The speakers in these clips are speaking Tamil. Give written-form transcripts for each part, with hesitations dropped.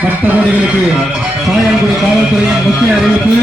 பக்தர்களுக்கு சாயல்குடி காவல்துறையின் முக்கிய அறிவிப்பு.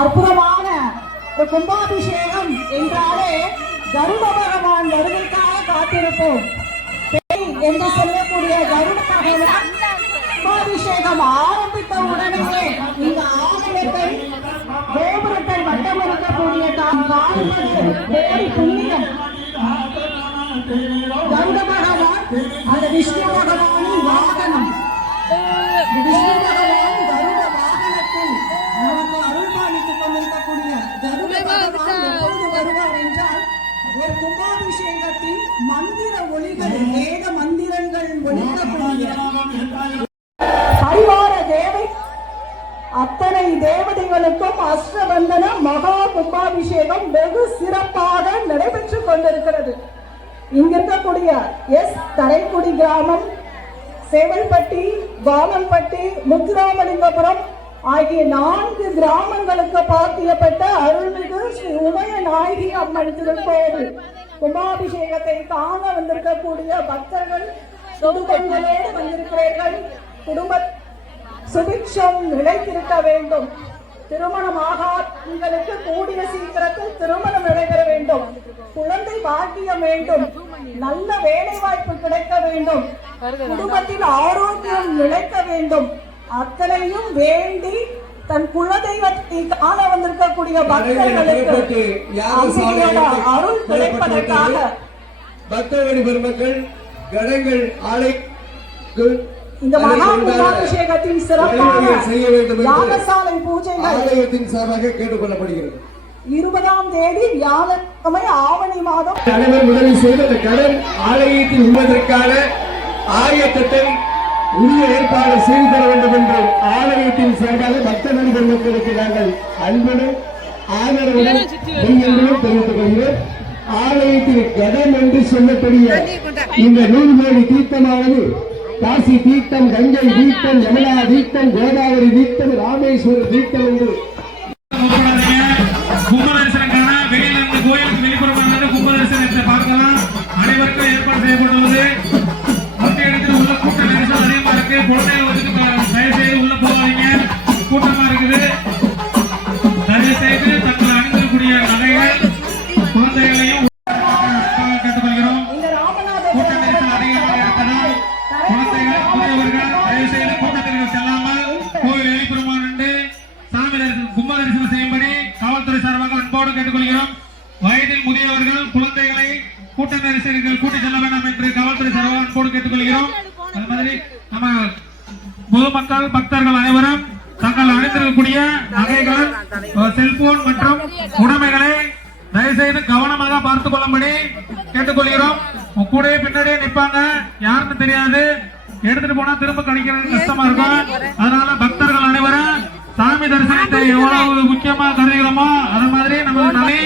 அற்புதமான கும்பாபிஷேகம் என்றாலே கருட பகவான் வருவதற்காக காத்திருப்போம் என்று சொல்லக்கூடிய கருட பகவான் கும்பாபிஷேகம் ஆரம்பித்த உடனே இந்த ஆலயத்தை கோபுரத்தை வட்டமளிக்கக்கூடிய தாம் காண்பது புண்ணியம். கருட பகவான் அந்த விஷ்ணு பகவானின் வாகனம். விஷ்ணு பகவான் கருட வாகனத்தில் நமக்கு அருள் பாலித்துக் கொண்டிருக்கக்கூடிய கருட பகவான் எப்பொழுது வருவார் என்றால் ஒரு கும்பாபிஷேகத்தில் மந்திர ஒளிகள் வேத மந்திரங்கள் ஒலிக்கக்கூடிய பரிவார தேவை அத்தனை தேவதைகள் தீர்த்தங்களுக்கும் அஷ்டபந்தன மகா கும்பாபிஷேகம் வெகு சிறப்பாக நடைபெற்றுக் கொண்டிருக்கிறது. இங்கிருக்கக்கூடிய தரைக்குடி கிராமம், சேவல்பட்டி, வாமன்பட்டி, முத்துராமலிங்கபுரம் ஆகிய 4 கிராமங்களுக்கு பாத்தியப்பட்ட அருள்மிகு ஸ்ரீ உமையநாயகி அம்மன் திருக்கோவில் கும்பாபிஷேகத்தை காண வந்திருக்கக்கூடிய பக்தர்கள் குடும்பங்களோடு வந்திருக்கிறீர்கள். குடும்ப சுபிக்ஷம் நிலைத்திருக்க வேண்டும். திருமணமாகாதவங்களுக்கு கூடிய சீக்கிரத்தில் திருமணம் நடைபெற வேண்டும். குழந்தை பாக்கியம் வேண்டும். நல்ல வேலை வாய்ப்பு கிடைக்க வேண்டும். குடும்பத்தின் ஆரோக்கியம் நிலைக்க வேண்டும். அத்தனையும் வேண்டி தன் குலதெய்வத்தை காண வந்திருக்கக்கூடிய பக்தர்களுக்கு அருள் கிடைப்பதற்காக பக்தர்கள் பெருமக்கள் கடங்கள் ஆலை இந்த மகா கும்பாபிஷேகத்தின் சிறப்பாக செய்ய வேண்டும் யாகசாலை பூஜைகள் ஆலயத்தின் சார்பாக கேட்டுக்கொள்ளப்படுகிறது. 20ஆம் தேதி வியாழக்கிழமை ஆவணி மாதம் அனைவரும் உதவி செய்து அந்த கடல் ஆலயத்தில் உண்பதற்கான ஆயத்தத்தை உரிய ஏற்பாடு செய்து தர வேண்டும் என்று ஆலயத்தின் சார்பாக பக்தர்கள் பெருமக்களுக்கு நாங்கள் அன்புடன் ஆதரவுடன் தெரிவித்துக் கொள்கிறோம். ஆலயத்தில் கடம் என்று சொல்லக்கூடிய இந்த 100 கோடி தீர்த்தமானது காசி தீர்த்தம், கங்கை தீர்த்தம், யமுனா தீர்த்தம், கோதாவரி தீர்த்தம், ராமேஸ்வர தீர்த்தம் என்று கும்ப தரிசனக்கான வெளியிலிருந்து கோயிலுக்கு வெளிப்புறமாக கும்ப தரிசனத்தை பார்க்கலாம். அனைவருக்கும் ஏற்பாடு செய்யப்பட்டுள்ளது. மத்திய இடத்தில் உள்ள கூட்ட நெரிசல் அதிகமா இருக்கு. குழந்தைகள் வந்து தயவு செய்து உள்ள போவாதீங்க, கூட்டமா இருக்குது. தயவு செய்து தங்கள் அணிந்திருக்கூடிய நகைகள் குழந்தைகளையும் கேட்டுக்கொள்கிறோம். கூட்ட நெரிசல் அதிகமாக இருப்பதால் குழந்தைகள், முதியவர்கள் தயவு செய்து கூட்டத்திற்கு செல்லாமல் கோயில் வெளிப்புறமாக நின்று சாமி தரிசனம், கும்ப தரிசனம் செய்யும்படி காவல்துறை சார்பாக அன்போடு கேட்டுக்கொள்கிறோம். வயதில் முதியவர்கள், குழந்தைகளை கூட்ட நெரிசல்கள் கூட்டி செல்ல வேண்டாம் என்று காவல்துறை சார்பாக அன்போடு கேட்டுக்கொள்கிறோம். அது மாதிரி நம்ம பொதுமக்கள், பக்தர்கள் அனைவரும் தங்கள் அணிந்திருக்கக்கூடிய நகைகள், செல்போன் மற்றும் உடைமைகளை தயவுசெய்து கவனமாக பார்த்துக் கொள்ளும்படி கேட்டுக்கொள்கிறோம். கூட பின்னாடியே நிற்பாங்க, யாருன்னு தெரியாது, எடுத்துட்டு போனா திரும்ப கிடைக்கிறது கஷ்டமா இருக்கும். அதனால பக்தர்கள் அனைவரும் சாமி தரிசனத்தை எவ்வளவு முக்கியமா கருதுகிறோமோ அது மாதிரி நமது நலை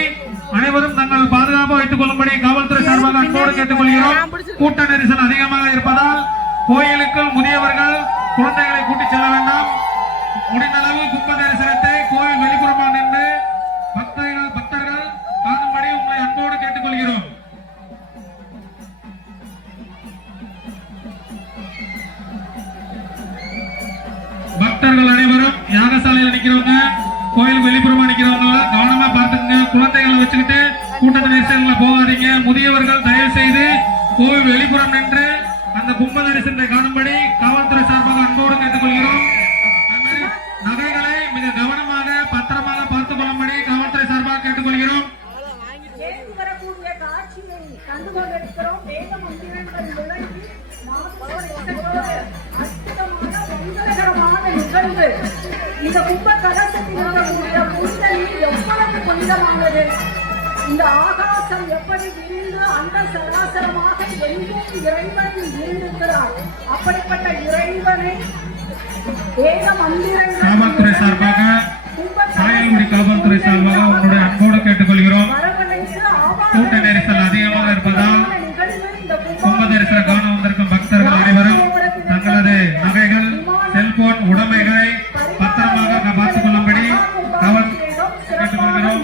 அனைவரும் தங்கள் பாதுகாப்பு வைத்துக் கொள்ளும்படி காவல்துறை சார்பாக அன்போடு கேட்டுக்கொள்கிறோம். கூட்ட நெரிசல் அதிகமாக இருப்பதால் கோயிலுக்கு முதியவர்கள், குழந்தைகளை கூட்டிச் செல்ல வேண்டாம். முடிந்தளவு கும்ப தரிசனத்தை கோயில் வெளிப்புறமாக நின்று பக்தர்கள் காணும்படி உங்களை அன்போடு கேட்டுக்கொள்கிறோம். பக்தர்கள் அனைவரும் யாகசாலையில் நிக்கிறவங்க, கோயில் வெளிப்புறமா நிக்கிறவங்க கவனமா பார்த்துங்க. குழந்தைகளை வச்சுக்கிட்டு கூட்ட நெரிசல்ல போகாதீங்க. முதியவர்கள் தயவு செய்து கோயில் வெளிப்புறம் நின்று அந்த கும்ப தரிசனத்தை காணும்படி காவல்துறை சார்பாக அன்போடு கேட்டுக்கொள்கிறோம். நகைகளை மிக கவனமாக பத்திரமாக பார்த்துக் கொள்ளும்படி காவல்துறை சார்பாக கேட்டுக்கொள்கிறோம். இந்த கும்ப கலசத்தினுடைய புனித நீர் எவ்வளவு புனிதமானது. இந்த ஆகாசம் எப்படி விரிந்து அந்த சராசரமாக எங்கும் இறைவன் இருந்திருக்கிறார். அப்படிப்பட்ட இறைவனை ஏக மந்திரங்கள் காவல்துறை சார்பாக, சாயல்குடி காவல்துறை சார்பாக உங்களுடைய அன்போடு கேட்டுக்கொள்கிறோம். கூட்ட நெரிசல் அதிகமாக இருப்பதால் கும்ப தரிசன காண வந்திருக்கும் பக்தர்கள் அனைவரும் தங்களது நகைகள், செல்போன், உடைமைகளை பத்திரமாக பார்த்துக் கொள்ளும்படி காவல்துறை கேட்டுக்கொள்கிறோம்.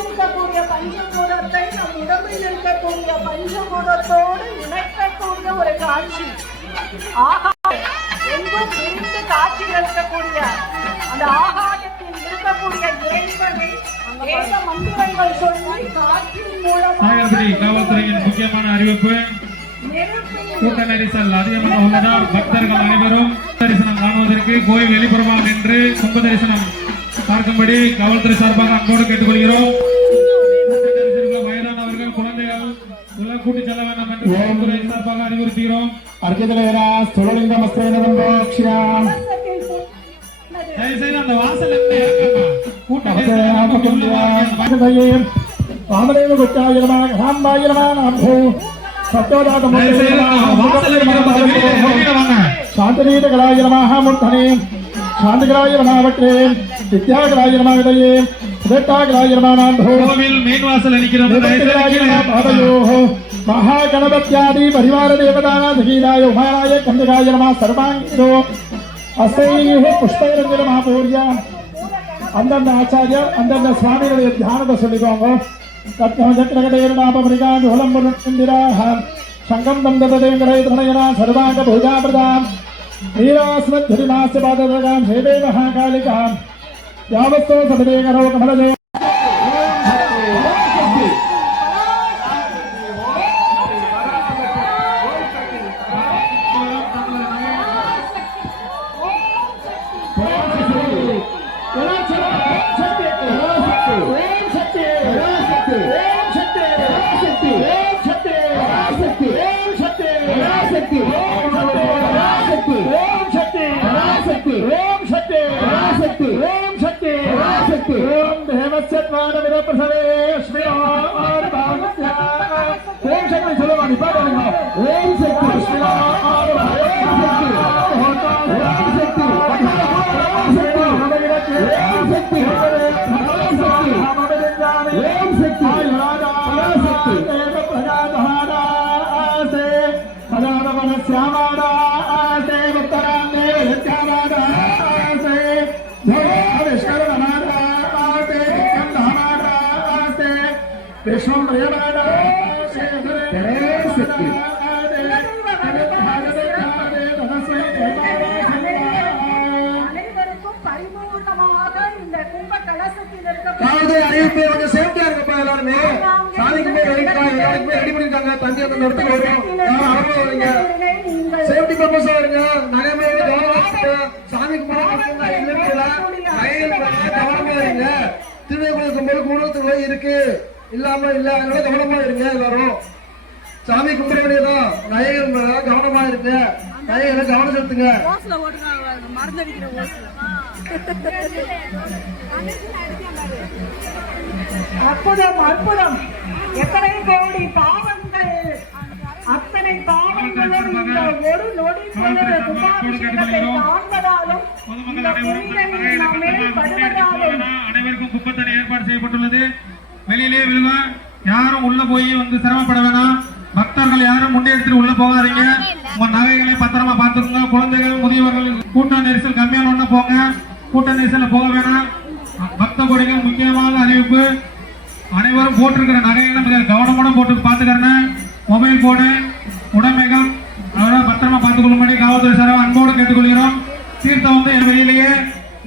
இருக்கக்கூடிய பஞ்சபூதத்தை நம் உடம்பில் இருக்கக்கூடிய பஞ்சபூதத்தோடு இணைக்கக்கூடிய ஒரு காட்சி. எங்கும் விரிந்து காட்சி இருக்கக்கூடிய அந்த ஆகாயத்தில் இருக்கக்கூடிய இறைவனை ஏக மந்திரங்கள் சொல்லி காற்றின் மூலம். சாயல்குடி காவல்துறையின் முக்கியமான அறிவிப்பு: கூட்ட நெரிசல் அதிகமாக உள்ளதால் பக்தர்கள் அனைவரும் தரிசனம் காணுவதற்கு கோயில் வெளிப்புறமாக நின்று கும்ப தரிசனம் பார்க்கும்படி காவல்துறை சார்பாக அன்போடு கேட்டுக்கொள்கிறோம். வயதானவர்கள், குழந்தைகள் உள்ள கூட்டி செல்ல வேண்டாம் என்று காவல்துறை சார்பாக அறிவுறுத்துகிறோம். தயவுசெய்து அந்த வாசல் கூட்டம் சாந்தனீத கலாய நமஹ மூர்த்தனே சாந்திகராய நமவற்றே வித்யாகராய நமவிதயே வேட்டாகராய நமநாம்போ கோவில் மீன் வாசல் நிக்கிறோம் பாதயோः महागणपत्यादि परिवार देवतानां धीराय उमाराय कन्दिकाय नमः सर्वांगिरो असैः पुष्पैरंजन महापूर्य अंदर आचार्य अंदर स्वामी ध्यान சொல்லிக்கோங்க கத்னம் சக்கரகடேர நாமபரிகா ஜோலம்புர இந்திராஹ சங்கம் தந்ததேங்கரை பிரணயனா சர்வாங்க பூஜாபிரதாம் வீராஸ்மத்ரிமாஸ்ய பாதரகாம் சேவே மகாகாலிகாம் யாவஸ்தோ சபதேகரோ கமலஜய அனைவருக்கும் பரிபூர்ணமாக இந்த கும்ப கலசத்தில் அறிவிப்பு கொஞ்சம் சேஃப்டியா இருக்கப்பா எல்லாருமே சாமிக்கு எல்லாருக்குமே ரெடி பண்ணிருக்காங்க தண்ணி அந்த இடத்துக்கு வரும் வரீங்க சேஃப்டி பர்பஸா இருங்க நகைமே சாமி கும்பிட கவனமா இருங்க திருவிழாக்கும் போது குணத்துக்குள்ள இருக்கு இல்லாம இல்ல அதனால கவனமா இருங்க எல்லாரும் சாமி கும்பிட வேண்டியதான் நகைகள் கவனமா இருக்கு நகைகளை கவனம் செலுத்துங்க அற்புதம் அற்புதம் எத்தனை கோடி பாவங்கள் அத்தனை பாவங்களும் இந்த ஒரு நொடி பொழுது கும்பாபிஷேகத்தை காண்பதாலும் இந்த புனித நீர் நம் மேல் படுவதாலும் அனைவருக்கும் குப்பத்தண்ணி ஏற்பாடு செய்யப்பட்டுள்ளது. வெளியிலே விழுவா யாரும் உள்ள போய் வந்து சிரமப்பட வேணாம். பக்தர்கள் யாரும் முன்னே எடுத்துட்டு உள்ள போகாதீங்க. உங்க நகைகளை பத்திரமா பார்த்துக்கோங்க. குழந்தைகள் முதியவர்கள் கூட்ட நெரிசல் கம்மியான ஒண்ணு போங்க. கூட்ட நெரிசல்ல போக வேணாம். பக்த கொடிகள் முக்கியமான அறிவிப்பு. அனைவரும் போட்டிருக்கிற நகைகளை மிக கவனமான போட்டு பார்த்துக்கிறேன். மொபைல் போனு உடைமைகள் அதோட பத்திரமா பார்த்துக் கொள்ளும்படி காவல்துறை சார்பாக அன்போடு கேட்டுக்கொள்கிறோம். தீர்த்தம் வந்து என் வெளியிலேயே,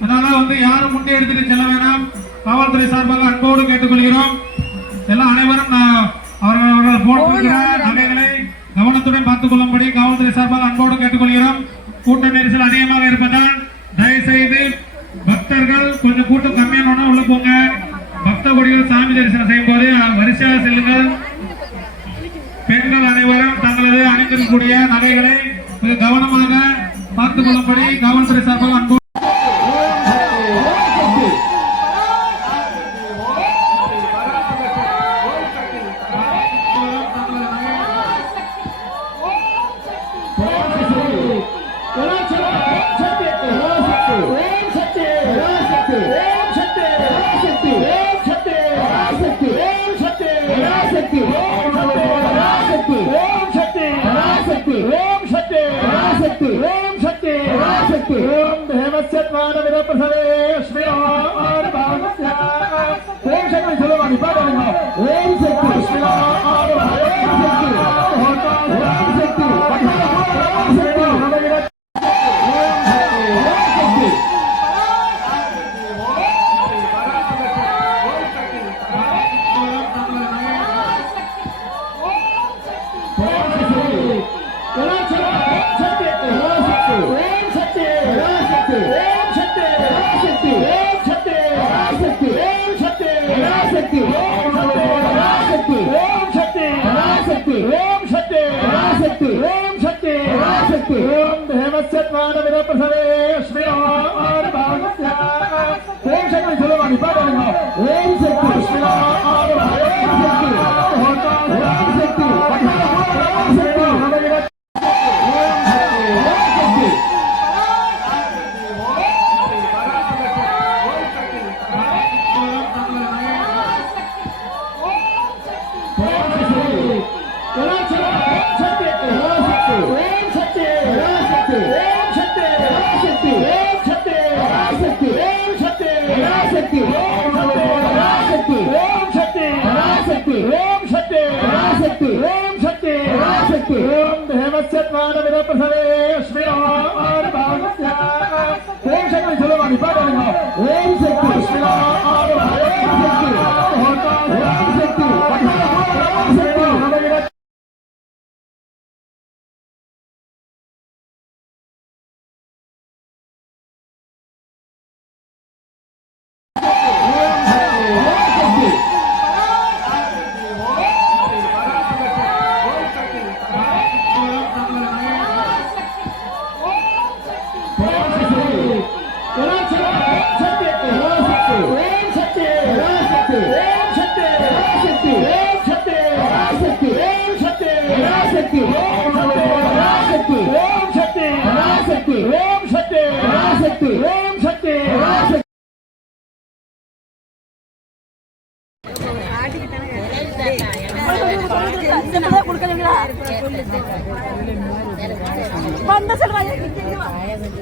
அதனால வந்து யாரும் முன்னே எடுத்துட்டு செல்ல வேணாம். காவல்துறை சார்பாக அன்போடு கேட்டுக்கொள்கிறோம். எல்லாம் அனைவரும் அவர்கள் போட்டிருக்கிற நகைகளை கவனத்துடன் பார்த்துக் கொள்ளும்படி காவல்துறை சார்பாக அன்போடு கேட்டுக்கொள்கிறோம். கூட்ட நெரிசல் அதிகமாக இருப்பதால் தயவு செய்து பக்தர்கள் கொஞ்சம் கூட்டம் கம்மியான உள்ள போங்க. பக்த கொடிகள் சாமி தரிசனம் செய்யும் போது வரிசையாக செல்லுங்கள். பெண்கள் அனைவரும் தங்களது அணிந்திருக்கக்கூடிய நகைகளை மிக கவனமாக பார்த்துக் கொள்ளும்படி காவல்துறை சார்பாக அன்போடு பராசக்தி ஓம் சக்தி பராசக்தி ஓம் சக்தி பராசக்தி பராசக்தி ஓம் சக்தி பராசக்தி ஓம் சக்தி பராசக்தி ஓம் சக்தி பராசக்தி ஓம் தேவஸ்யத்வான பிரசவே ஓம் சக்தி சொல்லுவாங்க பாடுங்க ஓம் சக்தி बंद चलवाइए